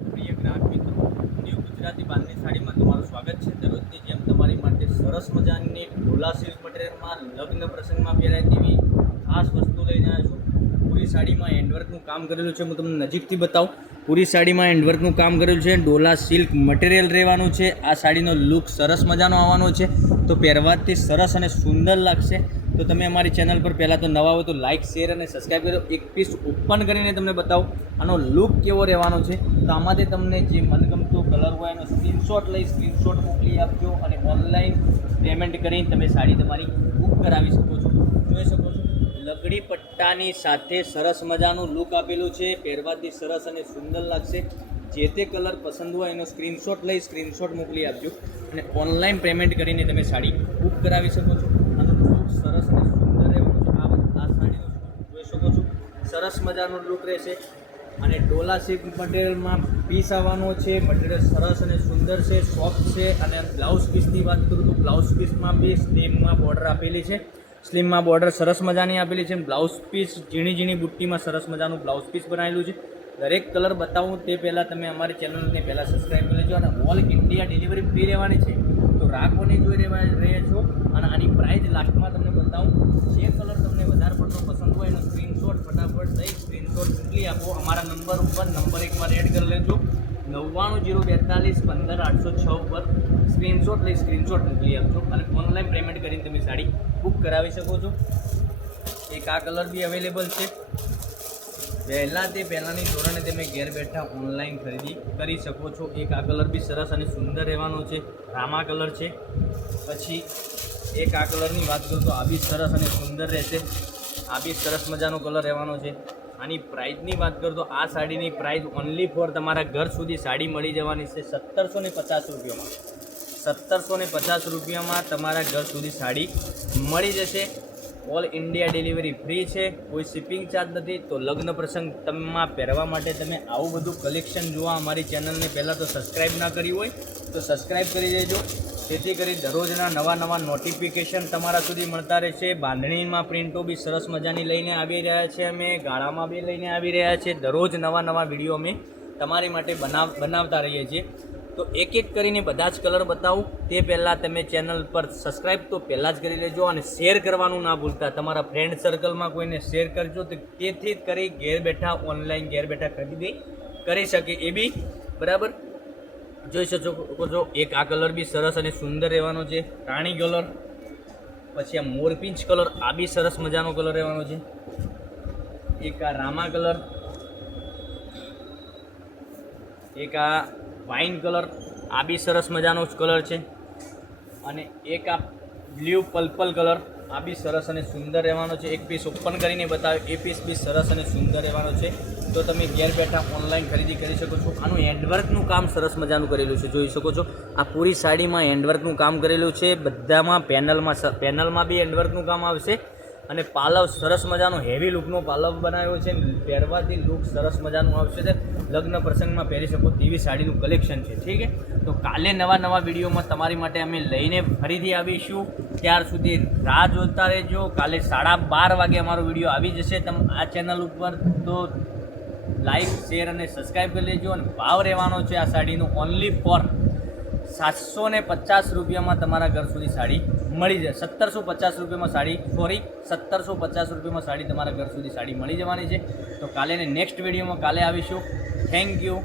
પ્રિય ગ્રાહક મિત્રો, ન્યૂ ગુજરાતી બાંધણી સાડીમાં તમારું સ્વાગત છે। દરરોજની જેમ તમારી માટે સરસ મજાની ઢોલા સિલ્ક મટીરિયલમાં લગ્ન પ્રસંગમાં પહેરાય તેવી ખાસ વસ્તુ લઈને આવ્યો છું। પૂરી સાડીમાં હેન્ડવર્કનું કામ કરેલું છે, હું તમને નજીકથી બતાવું। પૂરી સાડીમાં હેન્ડવર્કનું કામ કરેલું છે, ઢોલા સિલ્ક મટીરિયલ રહેવાનું છે। આ સાડીનો લુક સરસ મજાનો આવવાનો છે, તો પહેરવાથી સરસ અને સુંદર લાગશે। તો તમે અમારી ચેનલ પર પહેલાં તો નવા હોય તો લાઇક, શેર અને સબસ્ક્રાઈબ કરો। એક પીસ ઓપન કરીને તમને બતાવું આનો લુક કેવો રહેવાનો છે। તો આમાંથી તમને જે મનગમતો કલર હોય એનો સ્ક્રીનશોટ લઈ સ્ક્રીનશોટ મોકલી આપજો અને ઓનલાઈન પેમેન્ટ કરીને તમે સાડી તમારી બુક કરાવી શકો છો। જોઈ શકો છો લગડી પટ્ટાની સાથે સરસ મજાનું લુક આપેલું છે, પહેરવાથી સરસ અને સુંદર લાગશે। જે તે કલર પસંદ હોય એનો સ્ક્રીનશોટ લઈ સ્ક્રીનશોટ મોકલી આપજો અને ઓનલાઈન પેમેન્ટ કરીને તમે સાડી બુક કરાવી શકો છો। આનો લુક સરસ અને સુંદર રહેવાનો છે। આ સાડીનો જોઈ શકો છો સરસ મજાનો લુક રહેશે અને ઢોલા સિલ્ક મટીરિયલમાં પીસ આવવાનો છે। મટીરિયલ સરસ અને સુંદર છે, સોફ્ટ છે। અને બ્લાઉઝ પીસની વાત કરું તો બ્લાઉઝ પીસમાં બી સ્લીમમાં બોર્ડર આપેલી છે, સ્લીમમાં બોર્ડર સરસ મજાની આપેલી છે। બ્લાઉઝ પીસ ઝીણી ઝીણી બુટ્ટીમાં સરસ મજાનું બ્લાઉઝ પીસ બનાવેલું છે। દરેક કલર બતાવું તે પહેલાં તમે અમારી ચેનલને પહેલાં સબસ્ક્રાઈબ કરી લેજો અને ઓલ ઇન્ડિયા ડિલિવરી ફ્રી રહેવાની છે, તો રાખોને જોઈ રહ્યા છો। અને આની પ્રાઇસ લાસ્ટમાં તમને બતાવું। જે કલર તમને વધારે પડતો પસંદ હોય એનો સ્ક્રીનશોટ ફટાફટ લઈ સ્ક્રીનશોટ મોકલી આપો। અમારા નંબર ઉપર નંબર એકવાર એડ કરી લેજો, 9904415806 ઉપર સ્ક્રીનશોટ લઈ સ્ક્રીનશોટ મોકલી આપજો અને ઓનલાઈન પેમેન્ટ કરીને તમે સાડી બુક કરાવી શકો છો। એક આ કલર બી અવેલેબલ છે। પહેલાંની ધોરણે તમે ઘેર બેઠા ઓનલાઈન ખરીદી કરી શકો છો। એક આ કલર બી સરસ અને સુંદર રહેવાનો છે, રામા કલર છે। પછી એક આ કલરની વાત કરું તો આ બી સરસ અને સુંદર રહેશે, આ બી સરસ મજાનો કલર રહેવાનો છે। આની પ્રાઇસની વાત કરું તો આ સાડીની પ્રાઇસ ઓનલી ફોર તમારા ઘર સુધી સાડી મળી જવાની છે 1750 રૂપિયામાં। 1750 રૂપિયામાં તમારા ઘર સુધી સાડી મળી જશે। ઓલ ઇન્ડિયા ડિલિવરી ફ્રી છે, કોઈ શિપિંગ ચાર્જ નથી। તો લગ્ન પ્રસંગમાં પહેરવા માટે તમે આવું બધું કલેક્શન જોવા અમારી ચેનલને પહેલાં તો સબસ્ક્રાઈબ ના કરી હોય તો સબસ્ક્રાઈબ કરી દેજો, જેથી કરી દરરોજના નવા નોટિફિકેશન તમારા સુધી મળતા રહેશે। બાંધણીમાં પ્રિન્ટો બી સરસ મજાની લઈને આવી રહ્યા છે, અમે ગાળામાં બી લઈને આવી રહ્યા છીએ। દરરોજ નવા વિડીયો અમે તમારી માટે બનાવતા રહીએ છીએ। તો એક એક કરીને બધા જ કલર બતાવું તે પહેલાં તમે ચેનલ પર સબસ્ક્રાઈબ તો પહેલાં જ કરી લેજો અને શેર કરવાનું ના ભૂલતા। તમારા ફ્રેન્ડ સર્કલમાં કોઈને શેર કરજો, તો તેથી જ કરી ઘેર બેઠા ઓનલાઈન ઘેર બેઠા ખરીદી કરી શકે એ બી બરાબર। જોઈ શકો છો એક આ કલર બી સરસ અને સુંદર રહેવાનો છે, રાણી કલર। પછી આ મોરપીંચ કલર, આ બી સરસ મજાનો કલર રહેવાનો છે। એક આ રામા કલર, એક આ વાઇન કલર, આ બી સરસ મજાનો જ કલર છે। અને એક આ બ્લુ પર્પલ કલર, આ બી સરસ અને સુંદર રહેવાનો છે। એક પીસ ઓપન કરીને બતાવ્યો, એ પીસ બી સરસ અને સુંદર રહેવાનો છે। તો તમે ઘેર બેઠા ઓનલાઈન ખરીદી કરી શકો છો। આનું હેન્ડવર્કનું કામ સરસ મજાનું કરેલું છે, જોઈ શકો છો। આ પૂરી સાડીમાં હેન્ડવર્કનું કામ કરેલું છે, બધામાં પેનલમાં બી હેન્ડવર્કનું કામ આવશે। અને પાલવ સરસ મજાનો હેવી લુકનો પાલવ બનાવ્યો છે, પહેરવાથી લુક સરસ મજાનું આવશે। લગ્ન પ્રસંગમાં પહેરી શકો તેવી સાડીનું કલેક્શન છે, ઠીક છે। તો કાલે નવા વિડીયોમાં તમારી માટે અમે લઈને ફરીથી આવીશું, ત્યાર સુધી રાહ જોતા રહેજો। કાલે 12:30 વાગે અમારો વિડીયો આવી જશે તમે આ ચેનલ ઉપર, તો લાઈક, શેર અને સબસ્ક્રાઈબ કરી લેજો। અને ભાવ રહેવાનો છે આ સાડીનો ઓનલી ફોર 750 રૂપિયામાં તમારા ઘર સુધી સાડી મળી જાય। 1750 રૂપિયામાં સાડી 1750 રૂપિયામાં સાડી તમારા ઘર સુધી સાડી મળી જવાની છે। તો કાલે નેક્સ્ટ વિડીયોમાં કાલે આવીશું। Thank you.